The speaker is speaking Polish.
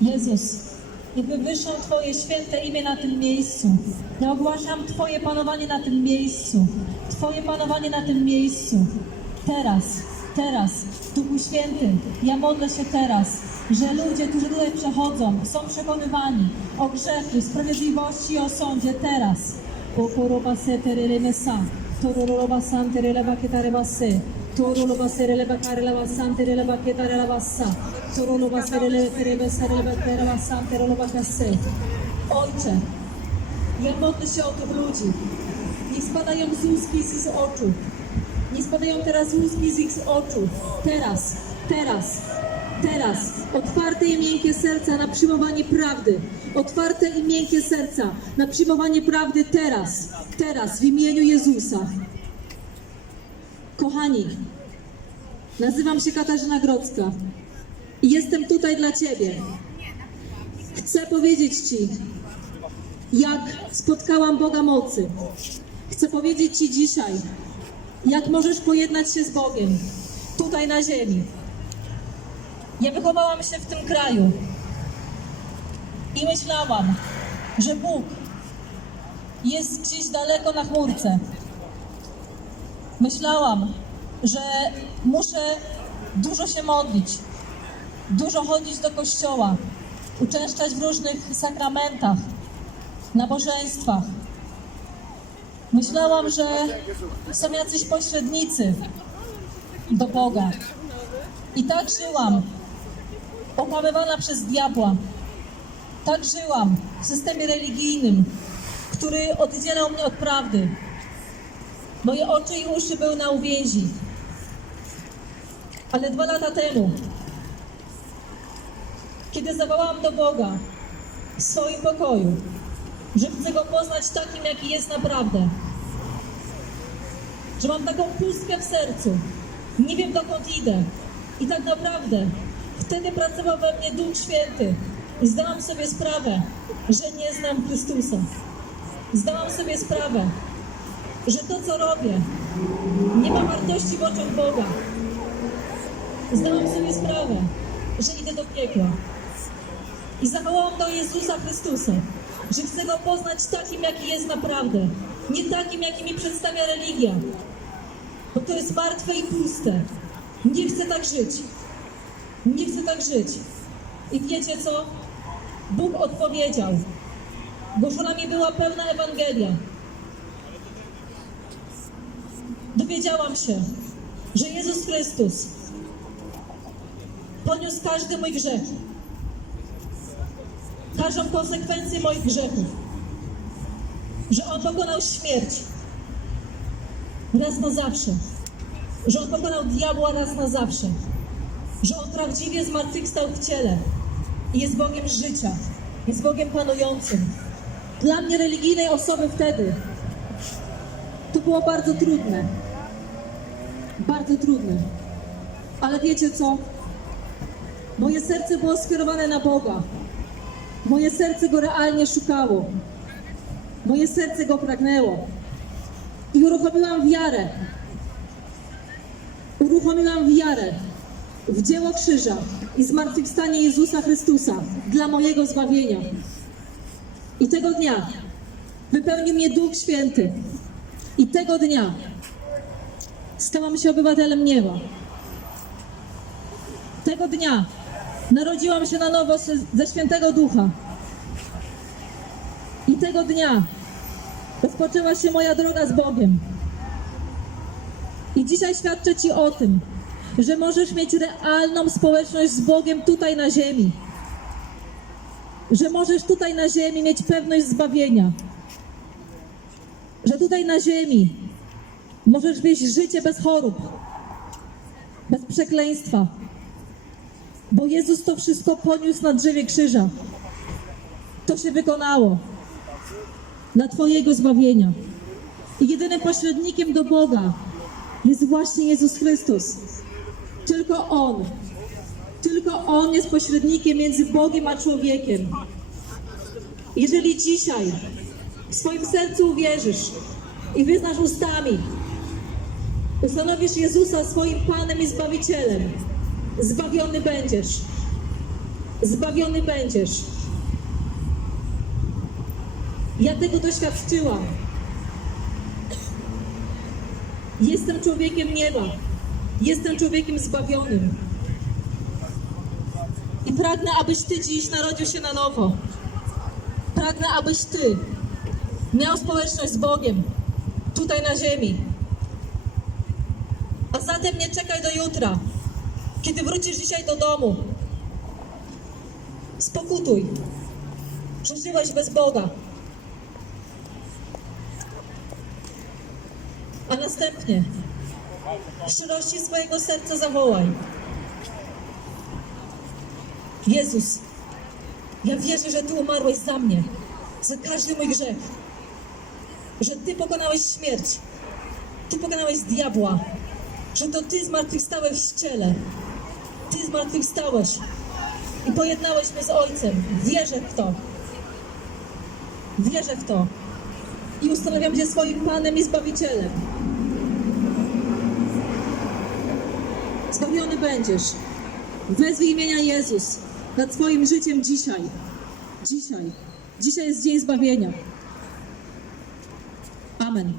Jezus, niech wywyższą Twoje święte imię na tym miejscu. Ja ogłaszam Twoje panowanie na tym miejscu. Twoje panowanie na tym miejscu. Teraz, teraz, Duchu Święty, ja modlę się teraz, że ludzie, którzy tutaj przechodzą, są przekonywani o grzechu, sprawiedliwości i o sądzie teraz. O koroba se terele sa, tororoba san terele baketare basse, tororoba serele bakare la basan terele baketare la bassa, tororoba serele terebe serele bakare la basan terele bakasse. Ojcze, ja modlę się o tych ludzi. Niech spadają z łuski z oczu. Niech spadają teraz łuski z ich oczu. Teraz, teraz, teraz. Otwarte i miękkie serca na przyjmowanie prawdy. Otwarte i miękkie serca na przyjmowanie prawdy teraz. Teraz, w imieniu Jezusa. Kochani, nazywam się Katarzyna Grodzka jestem tutaj dla Ciebie. Chcę powiedzieć Ci, jak spotkałam Boga mocy. Chcę powiedzieć Ci dzisiaj, jak możesz pojednać się z Bogiem tutaj na ziemi. Ja wychowałam się w tym kraju i myślałam, że Bóg jest gdzieś daleko na chmurce. Myślałam, że muszę dużo się modlić, dużo chodzić do kościoła, uczęszczać w różnych sakramentach, nabożeństwach. Myślałam, że są jacyś pośrednicy do Boga. I tak żyłam, okłamywana przez diabła. Tak żyłam w systemie religijnym, który oddzielał mnie od prawdy. Moje oczy i uszy były na uwięzi. Ale dwa lata temu, kiedy zawołałam do Boga w swoim pokoju, że chcę Go poznać takim, jaki jest naprawdę, że mam taką pustkę w sercu, nie wiem dokąd idę i tak naprawdę wtedy pracował we mnie Duch Święty i zdałam sobie sprawę, że nie znam Chrystusa. Zdałam sobie sprawę, że to, co robię, nie ma wartości w oczach Boga. Zdałam sobie sprawę, że idę do piekła. I zawołałam do Jezusa Chrystusa, że chcę Go poznać takim, jaki jest naprawdę. Nie takim, jaki mi przedstawia religia. Bo to jest martwe i puste. Nie chcę tak żyć. Nie chcę tak żyć. I wiecie co? Bóg odpowiedział. Głoszona mi była pełna Ewangelia. Dowiedziałam się, że Jezus Chrystus poniósł każdy mój grzech każdą konsekwencję moich grzechów. Że On pokonał śmierć raz na zawsze. Że On pokonał diabła raz na zawsze. Że On prawdziwie zmartwychwstał w ciele i jest Bogiem życia. Jest Bogiem panującym. Dla mnie religijnej osoby wtedy to było bardzo trudne. Bardzo trudne. Ale wiecie co? Moje serce było skierowane na Boga. Moje serce go realnie szukało. Moje serce go pragnęło. I uruchomiłam wiarę. Uruchomiłam wiarę w dzieło krzyża i zmartwychwstanie Jezusa Chrystusa dla mojego zbawienia. I tego dnia wypełnił mnie Duch Święty. I tego dnia stałam się obywatelem nieba. Tego dnia Narodziłam się na nowo ze, świętego ducha. I tego dnia rozpoczęła się moja droga z Bogiem. I dzisiaj świadczę Ci o tym, że możesz mieć realną społeczność z Bogiem tutaj na ziemi. Że możesz tutaj na ziemi mieć pewność zbawienia. Że tutaj na ziemi możesz wieść życie bez chorób, bez przekleństwa, bo Jezus to wszystko poniósł na drzewie krzyża. To się wykonało dla Twojego zbawienia. I jedynym pośrednikiem do Boga jest właśnie Jezus Chrystus. Tylko On, tylko On jest pośrednikiem między Bogiem a człowiekiem. Jeżeli dzisiaj w swoim sercu uwierzysz i wyznasz ustami, ustanowisz Jezusa swoim Panem i Zbawicielem, zbawiony będziesz. Zbawiony będziesz. Ja tego doświadczyłam. Jestem człowiekiem nieba. Jestem człowiekiem zbawionym. I pragnę, abyś Ty dziś narodził się na nowo. Pragnę, abyś Ty miał społeczność z Bogiem tutaj na ziemi. A zatem nie czekaj do jutra, kiedy wrócisz dzisiaj do domu. Spokutuj, że żyłeś bez Boga. A następnie w szczerości swojego serca zawołaj. Jezus, ja wierzę, że Ty umarłeś za mnie, za każdy mój grzech, że Ty pokonałeś śmierć, Ty pokonałeś diabła, że to Ty zmartwychwstałeś w ciele, Ty zmartwychwstałeś i pojednałeś mnie z Ojcem. Wierzę w to. Wierzę w to. I ustanawiam Cię swoim Panem i Zbawicielem. Zbawiony będziesz. Wezwij imienia Jezus nad Twoim życiem dzisiaj. Dzisiaj. Dzisiaj jest dzień zbawienia. Amen.